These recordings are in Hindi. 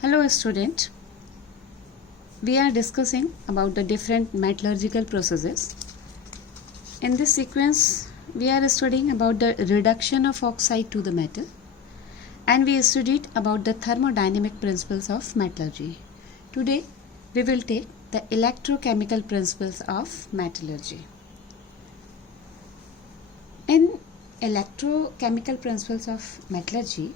Hello student, we are discussing about the different metallurgical processes. In this sequence, we are studying about the reduction of oxide to the metal and we studied about the thermodynamic principles of metallurgy. Today, we will take the electrochemical principles of metallurgy. In electrochemical principles of metallurgy,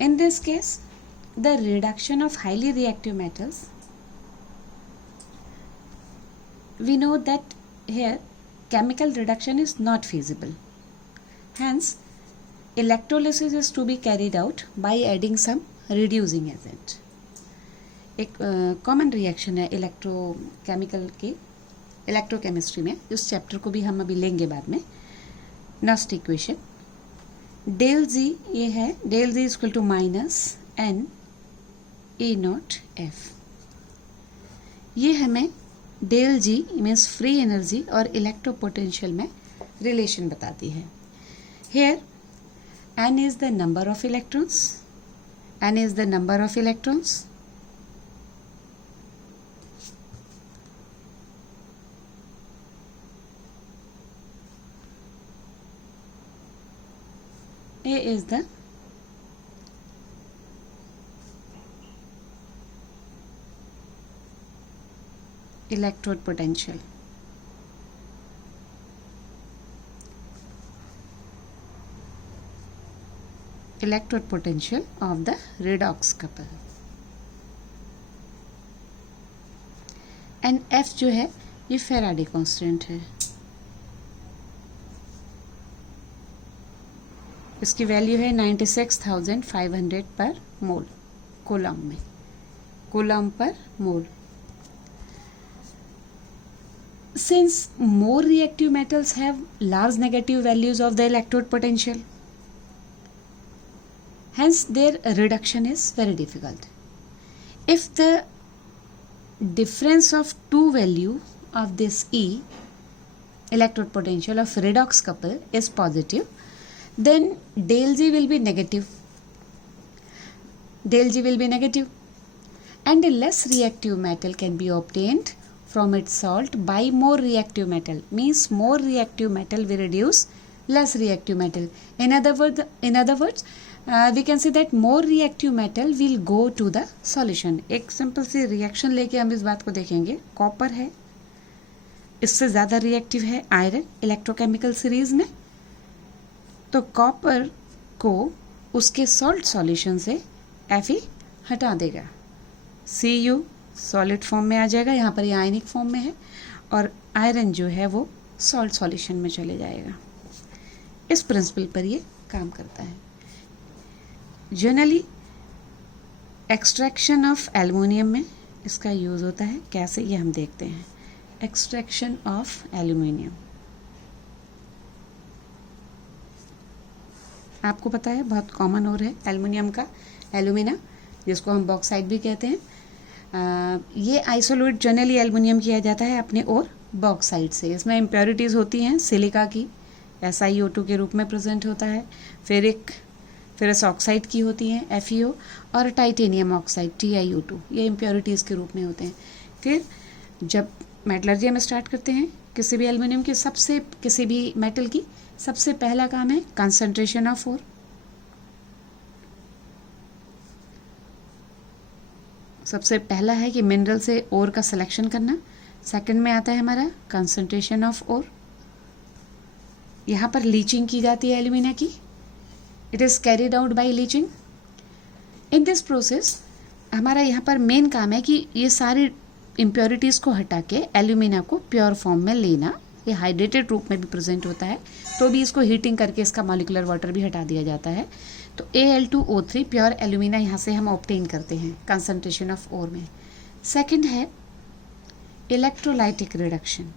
in this case, the reduction of highly reactive metals, we know that here chemical reduction is not feasible. Hence, electrolysis is to be carried out by adding some reducing agent. एक कॉमन रिएक्शन है इलेक्ट्रोकेमिस्ट्री में, उस चैप्टर को भी हम अभी लेंगे बाद में. नेक्स्ट इक्वेशन डेल जी ये है, del G equal to minus n E nought F. ये हमें del G means free energy और इलेक्ट्रोपोटेंशियल में रिलेशन बताती है. Here n is the number of electrons, n is the number of electrons. A is the electrode potential. Electrode potential of the redox couple. And F जो है ये फेराडे कांस्टेंट है. इसकी वैल्यू है 96,500 पर मोल कूलम में, coulomb per mole. Since more reactive metals have large negative values of the electrode potential, hence their reduction is very difficult. If the difference of two value of this E, electrode potential of redox couple, is positive, then del G will be negative. Del G will be negative, and a less reactive metal can be obtained from its salt by more reactive metal. Means more reactive metal will reduce less reactive metal. In other words, we can say that more reactive metal will go to the solution. एक सिंपल सी रिएक्शन लेके हम इस बात को देखेंगे. कॉपर है, इससे ज़्यादा रिएक्टिव है आयरन इलेक्ट्रोकेमिकल सीरीज में, तो कॉपर को उसके सॉल्ट सॉल्यूशन से Fe हटा देगा. Cu सॉलिड फॉर्म में आ जाएगा, यहाँ पर ये आयनिक फॉर्म में है, और आयरन जो है वो सॉल्ट सॉल्यूशन में चले जाएगा. इस प्रिंसिपल पर ये काम करता है. जनरली एक्सट्रैक्शन ऑफ एल्युमिनियम में इसका यूज़ होता है. कैसे ये हम देखते हैं. एक्सट्रैक्शन ऑफ एल्युमिनियम आपको पता है बहुत कॉमन और है एल्युमिनियम का, एल्यूमिना जिसको हम बॉक्साइट भी कहते हैं. ये आइसोलेट जनरली एल्युमिनियम किया जाता है अपने और बॉक्साइट से. इसमें इम्प्योरिटीज़ होती हैं सिलिका की, SiO2 के रूप में प्रेजेंट होता है. फेरस ऑक्साइड की होती हैं FeO, और टाइटेनियम ऑक्साइड TiO2, ये इम्प्योरिटीज़ के रूप में होते हैं. फिर जब मेटलर्जी में स्टार्ट करते हैं किसी भी एल्युमिनियम की, किसी भी मेटल की सबसे पहला काम है कंसंट्रेशन ऑफ ओर. सबसे पहला है कि मिनरल से ओर का सिलेक्शन करना. सेकंड में आता है हमारा कंसंट्रेशन ऑफ ओर. यहाँ पर लीचिंग की जाती है एल्यूमिना की. It is carried out by leaching. In this process हमारा यहाँ पर मेन काम है कि ये सारी इम्प्योरिटीज़ को हटा के एल्यूमिना को प्योर फॉर्म में लेना. ये हाइड्रेटेड रूप में भी प्रेजेंट होता है, तो भी इसको हीटिंग करके इसका मॉलिक्यूलर वाटर भी हटा दिया जाता है. तो Al2O3 प्योर एल्यूमिना यहाँ से हम ऑब्टेन करते हैं कंसंट्रेशन ऑफ ओर में. सेकंड है इलेक्ट्रोलाइटिक रिडक्शन.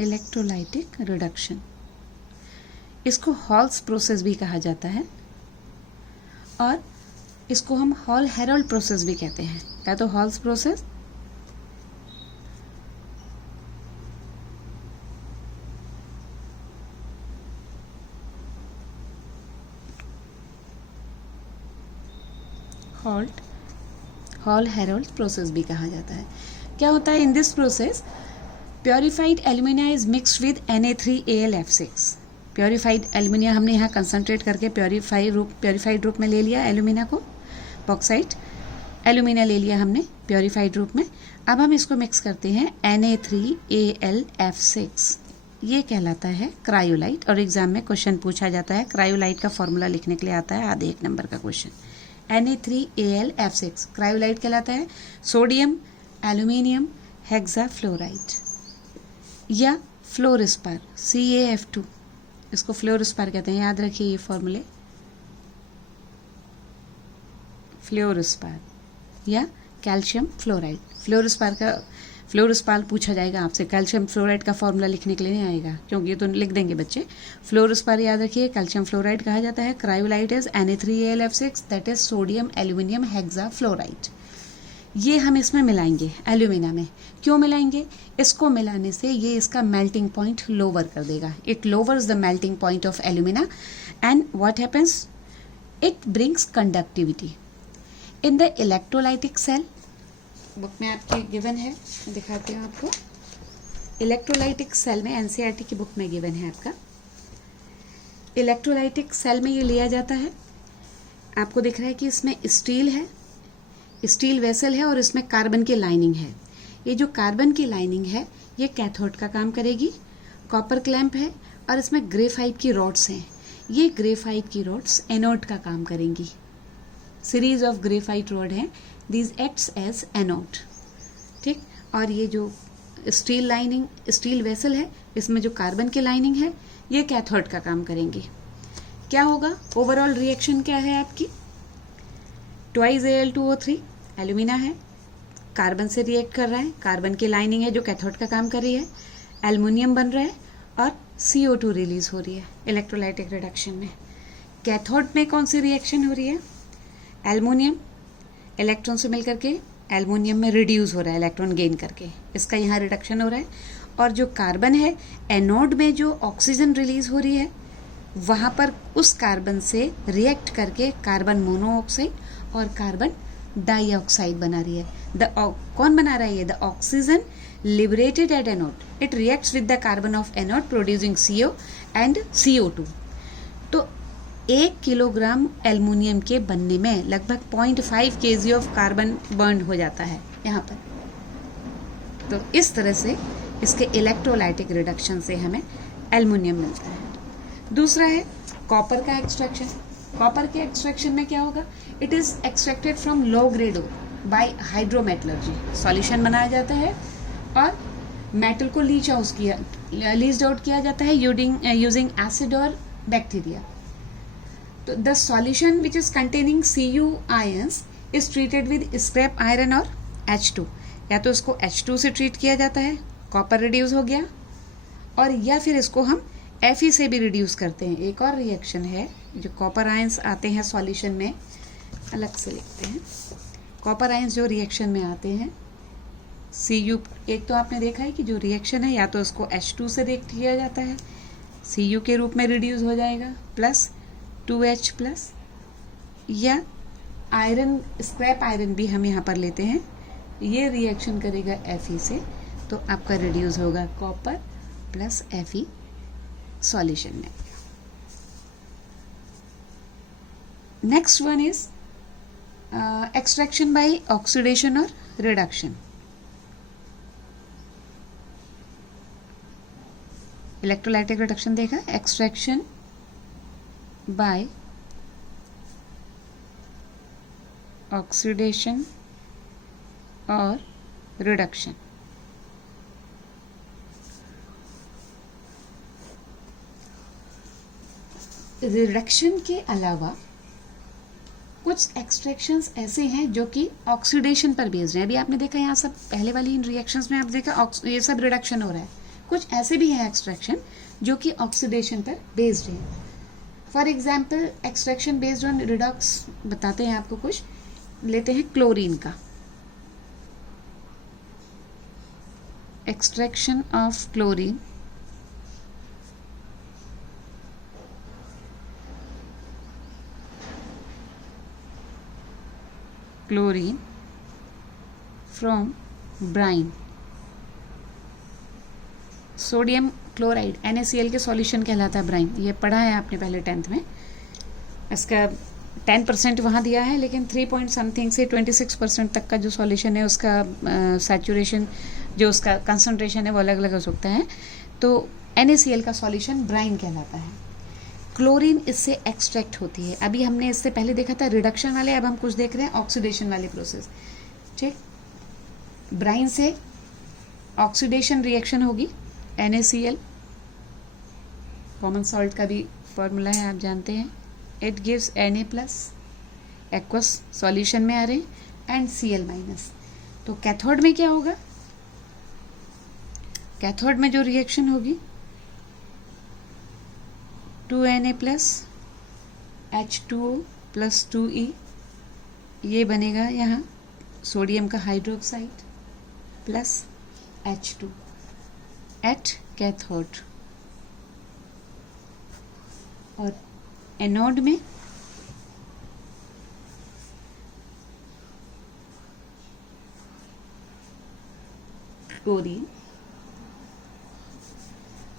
इलेक्ट्रोलाइटिक रिडक्शन इसको हॉल्स प्रोसेस भी कहा जाता है, और इसको हम हॉल हेरोल्ड प्रोसेस भी कहते हैं. क्या तो halls process hall Harold process भी कहा जाता है। क्या होता है in this process? Purified alumina is mixed with Na3Al(F6). Purified alumina हमने यहाँ कंसनट्रेट करके प्योरीफाइड रूप में ले लिया एल्यूमिना को, बॉक्साइट एल्यूमिना ले लिया हमने प्योरीफाइड रूप में। अब हम इसको मिक्स करते हैं Na3Al(F6), ये कहलाता है क्रायोलाइट। और एग्जाम में क्वेश्चन पूछा जाता है, क्रायोलाइट का फॉर्मूला लिखने के लिए आता है आधे 1 नंबर का क्वेश्चन। Na3Al(F6) क्रायोलाइट कहलाता है। सोडियम एल्यूमिनियम हेक्साफ्लोराइड या फ्लोरिस्पार CaF2, इसको फ्लोरिस्पार कहते हैं, याद रखिए ये फॉर्मूले। फ्लोरिस्पार या कैल्शियम फ्लोराइड। फ्लोरिस्पार पूछा जाएगा आपसे, कैल्शियम फ्लोराइड का फॉर्मूला लिखने के लिए नहीं आएगा, क्योंकि ये तो लिख देंगे बच्चे। फ्लोरिस्पार याद रखिए, कैल्शियम फ्लोराइड कहा जाता है। Cryolite is Na3Al(F6), that is sodium aluminium hexafluoride. ये हम इसमें मिलाएंगे एल्यूमिना में। क्यों मिलाएंगे? इसको मिलाने से ये इसका मेल्टिंग पॉइंट लोअर कर देगा। It lowers the melting point of alumina and what happens? It brings conductivity in the electrolytic cell. Book में आपके गिवन है, दिखाती हूँ आपको। इलेक्ट्रोलाइटिक सेल में NCERT की बुक में गिवन है आपका। इलेक्ट्रोलाइटिक सेल में ये लिया जाता है। आपको दिख रहा है कि इसमें स्टील है, स्टील वेसल है और इसमें कार्बन की लाइनिंग है। ये जो कार्बन की लाइनिंग है ये कैथोड का काम करेगी। कॉपर क्लैंप है और इसमें ग्रेफाइट की रॉड्स हैं। ये ग्रेफाइट की रॉड्स एनोड का काम करेंगी। सीरीज ऑफ ग्रेफाइट रॉड हैं, दीज एक्ट्स एज एनोड। ठीक, और ये जो स्टील वेसल है, इसमें जो कार्बन की लाइनिंग है ये कैथोड का काम करेंगी। क्या होगा? ओवरऑल रिएक्शन क्या है आपकी? 2Al2O3 एल्यूमिना है, कार्बन से रिएक्ट कर रहा है, कार्बन की लाइनिंग है जो कैथोड का काम कर रही है, एल्युमिनियम बन रहा है और CO2 रिलीज हो रही है इलेक्ट्रोलाइटिक रिडक्शन में। कैथोड में कौन सी रिएक्शन हो रही है? एल्युमिनियम इलेक्ट्रॉन से मिलकर के एल्युमिनियम में रिड्यूस हो रहा है इलेक्ट्रॉन गेन करके, इसका यहाँ रिडक्शन हो रहा है। और जो कार्बन है, एनोड में जो ऑक्सीजन रिलीज हो रही है वहाँ पर उस कार्बन से रिएक्ट करके कार्बन मोनोऑक्साइड और कार्बन डाइऑक्साइड बना रही है। कौन बना रहा है ये? The oxygen liberated at anode, it reacts with the carbon of anode producing CO and CO2। तो 1 किलोग्राम एल्युमिनियम के बनने में लगभग 0.5 kg ऑफ कार्बन बर्न हो जाता है यहाँ पर। तो इस तरह से इसके इलेक्ट्रोलाइटिक रिडक्शन से हमें एल्युमिनियम मिलता है। दूसरा है कॉपर का एक्सट्रैक्शन। कॉपर के एक्सट्रैक्शन में क्या होगा? It is extracted from low grade ore by hydrometallurgy. Solution बनाया जाता है और मेटल को लीच आउट किया जाता है यूजिंग एसिड और बैक्टीरिया। तो the solution which is containing Cu ions is treated with scrap iron और H2। या तो इसको H2 से ट्रीट किया जाता है, कॉपर रिड्यूस हो गया, और या फिर इसको हम Fe से भी रिड्यूस करते हैं। एक और रिएक्शन है, जो कॉपर आयंस आते हैं सॉल्यूशन में, अलग से लिखते हैं। कॉपर आयंस जो रिएक्शन में आते हैं Cu, एक तो आपने देखा है कि जो रिएक्शन है या तो उसको H2 से रिएक्ट किया जाता है, Cu के रूप में रिड्यूस हो जाएगा प्लस 2H+, या आयरन, स्क्रैप आयरन भी हम यहाँ पर लेते हैं, ये रिएक्शन करेगा Fe से, तो आपका रिड्यूस होगा कॉपर प्लस Fe सॉल्यूशन में। Next one is extraction by oxidation और रिडक्शन। इलेक्ट्रोलाइटिक रिडक्शन देखा, एक्सट्रैक्शन बाय ऑक्सीडेशन और रिडक्शन। रिडक्शन के अलावा कुछ एक्सट्रैक्शंस ऐसे हैं जो कि ऑक्सीडेशन पर बेस्ड हैं। अभी आपने देखा यहाँ सब पहले वाली इन रिएक्शंस में आप देखा ये सब रिडक्शन हो रहा है। कुछ ऐसे भी हैं एक्सट्रैक्शन जो कि ऑक्सीडेशन पर बेस्ड हैं। For example extraction based on redox बताते हैं आपको कुछ। लेते हैं क्लोरीन का, extraction of chlorine chlorine from brine. Sodium chloride NaCl के सॉल्यूशन कहलाता है ब्राइन. ये पढ़ा है आपने पहले 10th में. इसका 10% वहाँ दिया है, लेकिन 3 पॉइंट समथिंग से 26% तक का जो सॉल्यूशन है उसका सैचुरेशन जो उसका कंसनट्रेशन है वो अलग अलग हो सकता है. तो NaCl का सॉल्यूशन ब्राइन कहलाता है. क्लोरीन इससे एक्सट्रैक्ट होती है. अभी हमने इससे पहले देखा था रिडक्शन वाले, अब हम कुछ देख रहे हैं ऑक्सीडेशन वाले प्रोसेस. ठीक, ब्राइन से ऑक्सीडेशन रिएक्शन होगी. NaCl कॉमन सॉल्ट का भी फॉर्मूला है, आप जानते हैं. It gives Na+, aqueous solution में आ रहे हैं, एंड Cl-. तो कैथोड में क्या होगा? कैथोड में जो रिएक्शन होगी 2Na+, H2O + 2E, ये बनेगा यहाँ सोडियम का hydroxide plus H2 at cathode. और एनोड में क्लोरीन,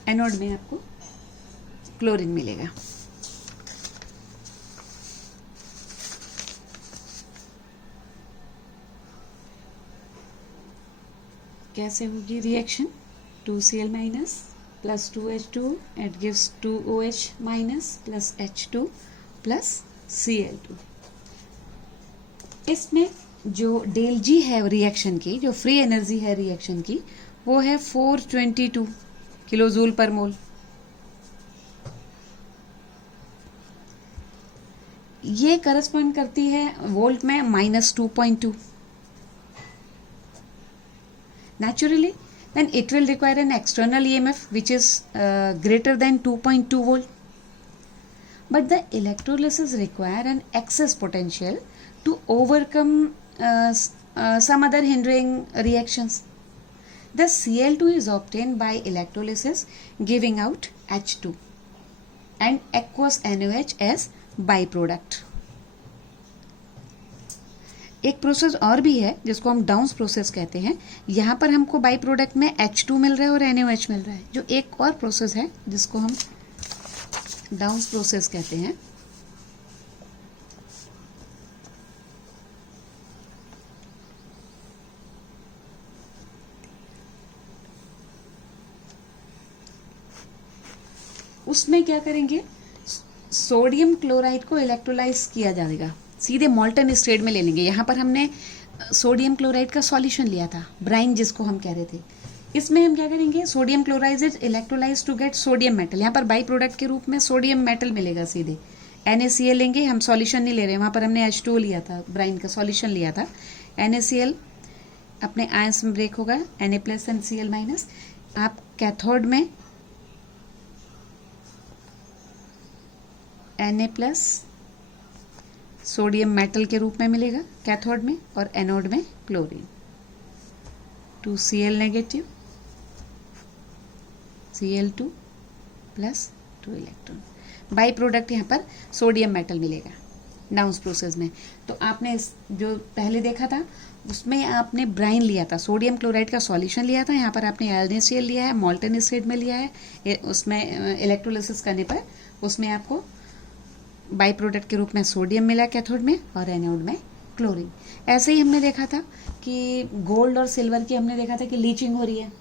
एनोड में आपको क्लोरीन मिलेगा. कैसे होगी reaction? 2Cl- plus 2H2, it gives 2OH- plus H2 plus Cl2. इसमें जो डेल जी है रिएक्शन की, जो फ्री एनर्जी है रिएक्शन की, वो है 422 किलोजूल पर मोल. ये करस्पॉन्ड करती है वोल्ट में -2.2. Naturally, then it will require an external EMF which is greater than 2.2 volt. But the electrolysis require an excess potential to overcome some other hindering reactions. The Cl2 is obtained by electrolysis, giving out H2 and aqueous NaOH as byproduct. एक प्रोसेस और भी है जिसको हम डाउन्स प्रोसेस कहते हैं. यहाँ पर हमको बाई प्रोडक्ट में H2 मिल रहा है और NaOH मिल रहा है. जो एक और प्रोसेस है जिसको हम डाउन्स प्रोसेस कहते हैं, उसमें क्या करेंगे? सोडियम क्लोराइड को इलेक्ट्रोलाइज किया जाएगा, सीधे मॉल्टन स्टेट में ले लेंगे. यहाँ पर हमने सोडियम क्लोराइड का सॉल्यूशन लिया था, ब्राइन जिसको हम कह रहे थे. इसमें हम क्या करेंगे? Sodium chloride is electrolyse to get sodium metal. यहाँ पर बाई प्रोडक्ट के रूप में सोडियम मेटल मिलेगा सीधे. NaCl लेंगे, हम सॉल्यूशन नहीं ले रहे, वहाँ पर हमने H2O लिया था, ब्राइन का सॉल्यूशन लिया था. NaCl अपने आयंस में ब्रेक होगा, Na+ एंड Cl-. आप कैथोड में Na+ सोडियम मेटल के रूप में मिलेगा कैथोड में, और एनोड में chlorine. 2Cl-, Cl2 plus 2 electron. By product यहाँ पर सोडियम मेटल मिलेगा डाउन्स प्रोसेस में. तो आपने जो पहले देखा था उसमें आपने ब्राइन लिया था, सोडियम क्लोराइड का सॉल्यूशन लिया था. यहाँ पर आपने NaCl लिया है, मॉल्टन स्टेट में लिया है. उसमें इलेक्ट्रोलिसिस करने पर उसमें आपको बाई प्रोडक्ट के रूप में सोडियम मिला कैथोड में, और एनोड में क्लोरीन. ऐसे ही हमने देखा था कि गोल्ड और सिल्वर की हमने देखा था कि लीचिंग हो रही है.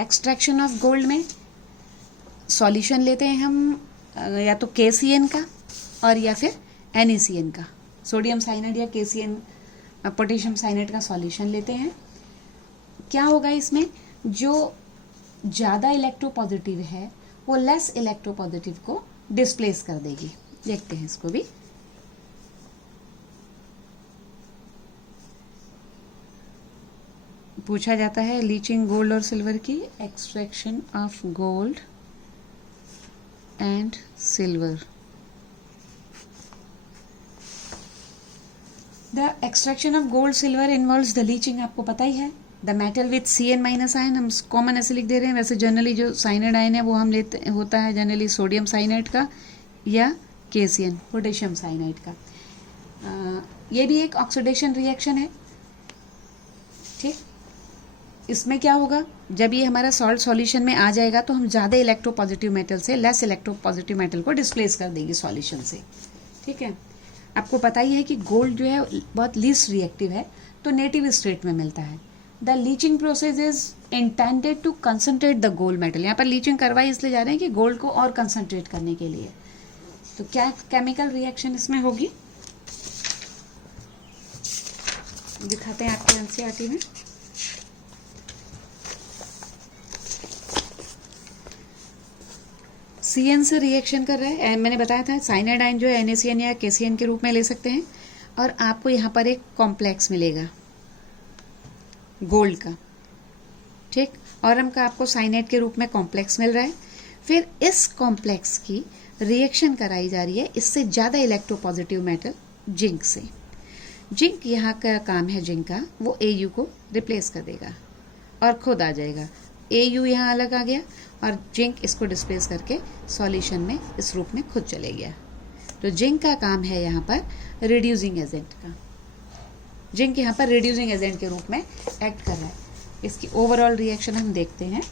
एक्सट्रैक्शन ऑफ गोल्ड में सॉल्यूशन लेते हैं हम या तो KCN का और या फिर NaCN का, सोडियम साइनाइड या KCN पोटेशियम साइनाइड का सॉल्यूशन लेते हैं. क्या होगा इसमें? जो ज़्यादा इलेक्ट्रोपॉजिटिव है वो लेस इलेक्ट्रोपॉजिटिव को डिस्प्लेस कर देगी. देखते हैं इसको भी. पूछा जाता है लीचिंग गोल्ड और सिल्वर की, extraction of gold and silver. The extraction of gold silver involves the leaching. आपको पता ही है, the metal with Cn- ion, हम कॉमन ऐसे लिख दे रहे हैं. वैसे जनरली जो साइनाइड आयन है वो हम लेते होता है जनरली सोडियम साइनाइड का या KCN पोटेशियम साइनाइड का. ये भी एक ऑक्सीडेशन रिएक्शन है। ठीक, इसमें क्या होगा, जब ये हमारा सॉल्ट सॉल्यूशन में आ जाएगा तो हम ज़्यादा इलेक्ट्रोपॉजिटिव मेटल से लेस इलेक्ट्रोपॉजिटिव मेटल को डिस्प्लेस कर देंगे सॉल्यूशन से। ठीक है, आपको पता ही है कि गोल्ड जो है बहुत लीस्ट रिएक्टिव है, तो नेटिव स्टेट में मिलता है। The leaching process is intended to concentrate the gold metal. यहाँ पर लीचिंग करवाई इसलिए जा रहे हैं कि गोल्ड को और कंसनट्रेट करने के लिए। तो क्या केमिकल रिएक्शन इसमें होगी, दिखाते हैं आपके एनसीईआरटी में। CN से रिएक्शन कर रहा है, मैंने बताया था साइनाइड आयन जो है NaCN या KCN के रूप में ले सकते हैं, और आपको यहाँ पर एक कॉम्प्लेक्स मिलेगा गोल्ड का। ठीक, और हमका आपको साइनाइड के रूप में कॉम्प्लेक्स मिल रहा है। फिर इस कॉम्प्लेक्स की रिएक्शन कराई जा रही है इससे ज़्यादा इलेक्ट्रोपॉजिटिव मेटल जिंक से। जिंक यहाँ का काम है, जिंक का वो Au को रिप्लेस कर देगा और खुद आ जाएगा। Au यहाँ अलग आ गया और जिंक इसको डिस्प्लेस करके सॉल्यूशन में इस रूप में खुद चले गया। तो जिंक का काम है यहाँ पर रिड्यूसिंग एजेंट का। जिंक यहाँ पर रिड्यूसिंग एजेंट के रूप में एक्ट कर रहा है। इसकी ओवरऑल रिएक्शन हम देखते हैं।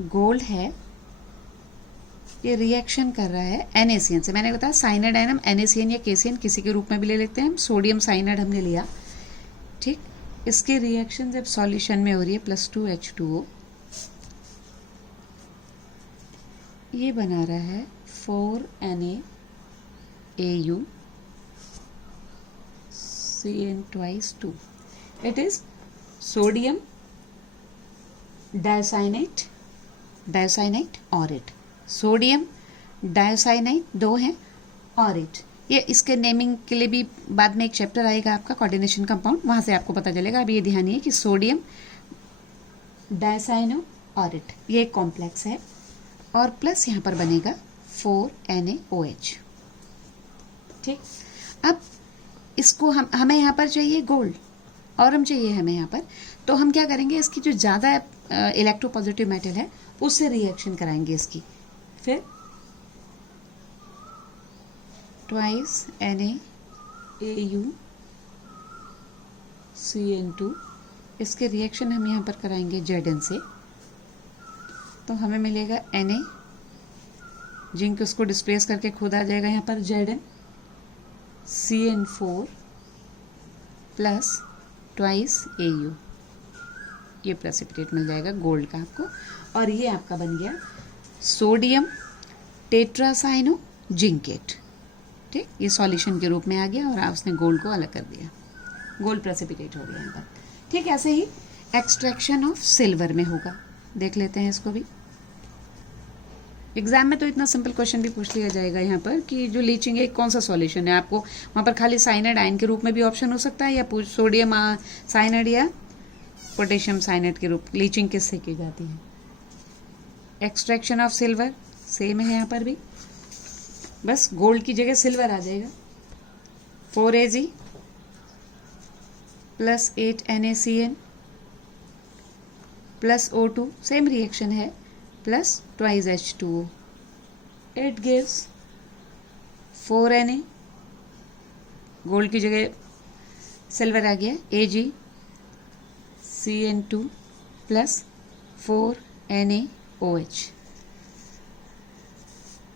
गोल्ड है, ये रिएक्शन कर रहा है NaCN से। मैंने बताया साइनाइड आयन हम NaCN या KCN किसी के रूप में भी ले लेते हैं। सोडियम साइनाइड हमने लिया। ठीक, इसकी रिएक्शन जब सॉल्यूशन में हो रही है +2H2O, ये बना रहा है 4NaAu CN twice 2. It is sodium diocyanate aurate. Sodium dicyanide दो हैं, ऑरेट। ये इसके नेमिंग के लिए भी बाद में एक चैप्टर आएगा आपका कोऑर्डिनेशन कंपाउंड, वहां से आपको पता चलेगा। अभी ये ध्यान है कि सोडियम डायोसाइनो ऑरेट ये एक कॉम्प्लेक्स है, और प्लस यहाँ पर बनेगा 4NaOH। ठीक, अब इसको हमें यहाँ पर चाहिए गोल्ड और हम चाहिए हमें यहाँ पर, तो हम क्या करेंगे, इसकी जो ज़्यादा इलेक्ट्रोपॉजिटिव मेटल है उससे रिएक्शन कराएंगे इसकी। फिर ट्वाइस NaAu CN2, इसके रिएक्शन हम यहाँ पर कराएंगे Zn से, तो हमें मिलेगा Na, जिंक उसको डिस्प्लेस करके खुद आ जाएगा यहाँ पर Zn CN4 plus twice Au, ये प्रेसिपिटेट मिल जाएगा गोल्ड का आपको। और ये आपका बन गया सोडियम टेट्रासाइनो जिंकेट। ठीक, ये सॉल्यूशन के रूप में आ गया और उसने गोल्ड को अलग कर दिया, गोल्ड प्रेसिपिटेट हो गया यहाँ पर। ठीक, ऐसे ही एक्सट्रैक्शन ऑफ सिल्वर में होगा, देख लेते हैं इसको भी। एग्जाम में तो इतना सिंपल क्वेश्चन भी पूछ लिया जाएगा यहाँ पर कि जो लीचिंग है कौन सा सॉल्यूशन है, आपको वहाँ पर खाली साइनाइड आयन के रूप में भी ऑप्शन हो सकता है, या सोडियम साइनाइड या पोटेशियम साइनाइड के रूप लीचिंग किससे की जाती है। एक्सट्रैक्शन ऑफ सिल्वर सेम है यहाँ पर भी, बस गोल्ड की जगह सिल्वर आ जाएगा। 4Ag plus 8NaCN plus O2, same reaction है, plus twice H2O, it gives 4Na, gold की जगह सिल्वर आ गया, Ag CN2 प्लस 4NaOH।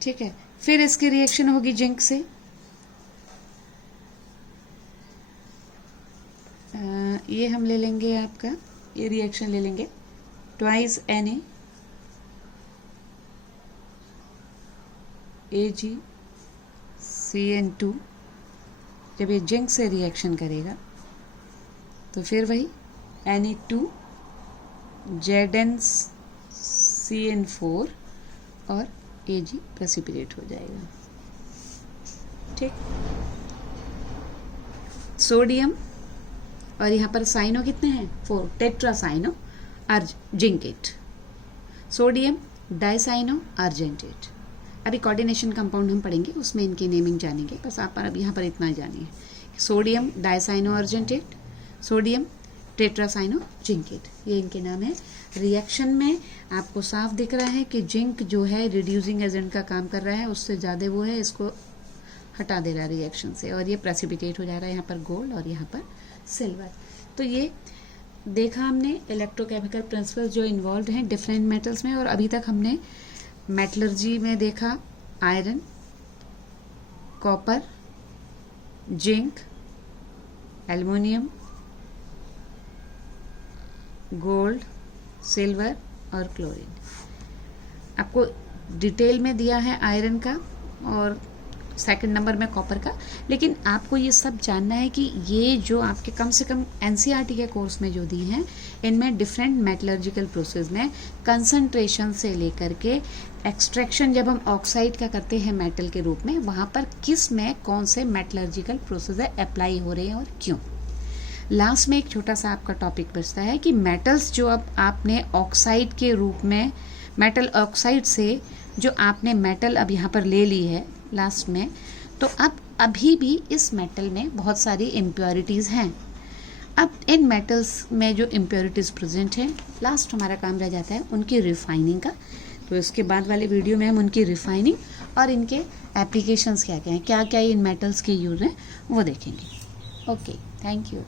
ठीक है, फिर इसकी रिएक्शन होगी जिंक से। ये हम ले लेंगे आपका, ये रिएक्शन ले लेंगे ट्वाइस Na Ag CN2, जब ये जिंक से रिएक्शन करेगा तो फिर वही Na2 Zn CN4 और Ag प्रेसिपिटेट हो जाएगा। ठीक, सोडियम और यहाँ पर साइनो कितने हैं, 4, टेट्रासाइनो जिंकेट, सोडियम डाइसाइनो आर्जेंटेट। अभी कोऑर्डिनेशन कंपाउंड हम पढ़ेंगे, उसमें इनकी नेमिंग जानेंगे, बस आप पर अब यहाँ पर इतना ही जानिए। सोडियम डाइसाइनो आर्जेंटेट, सोडियम टेट्रासाइनो जिंकेट, ये इनके नाम है। रिएक्शन में आपको साफ दिख रहा है कि जिंक जो है रिड्यूसिंग एजेंट का काम कर रहा है, उससे ज़्यादा वो है, इसको हटा दे रहा है रिएक्शन से, और ये प्रेसिपिटेट हो जा रहा है यहाँ पर गोल्ड और यहाँ पर सिल्वर। तो ये देखा हमने इलेक्ट्रोकेमिकल प्रिंसिपल जो इन्वॉल्व हैं डिफरेंट मेटल्स में। और अभी तक हमने मेटलर्जी में देखा iron, copper, zinc, aluminium, gold, silver और क्लोरीन। आपको डिटेल में दिया है आयरन का और सेकंड नंबर में कॉपर का, लेकिन आपको ये सब जानना है कि ये जो आपके कम से कम एनसीईआरटी के कोर्स में जो दी हैं इनमें डिफरेंट मेटलर्जिकल प्रोसेस में कंसंट्रेशन से लेकर के एक्सट्रैक्शन जब हम ऑक्साइड का करते हैं मेटल के रूप में, वहाँ पर किस में कौन से मेटलर्जिकल प्रोसेस अप्लाई हो रहे हैं और क्यों। लास्ट में एक छोटा सा आपका टॉपिक बचता है कि मेटल्स जो अब आपने ऑक्साइड के रूप में, मेटल ऑक्साइड से जो आपने मेटल अब यहाँ पर ले ली है लास्ट में, तो अब अभी भी इस मेटल में बहुत सारी इम्प्योरिटीज़ हैं। अब इन मेटल्स में जो इम्प्योरिटीज़ प्रेजेंट हैं, लास्ट हमारा काम रह जाता है उनकी रिफाइनिंग का। तो इसके बाद वाले वीडियो में हम उनकी रिफाइनिंग और इनके एप्लीकेशंस क्या क्या हैं, क्या क्या इन मेटल्स के यूज़ हैं, वो देखेंगे। Okay, thank you.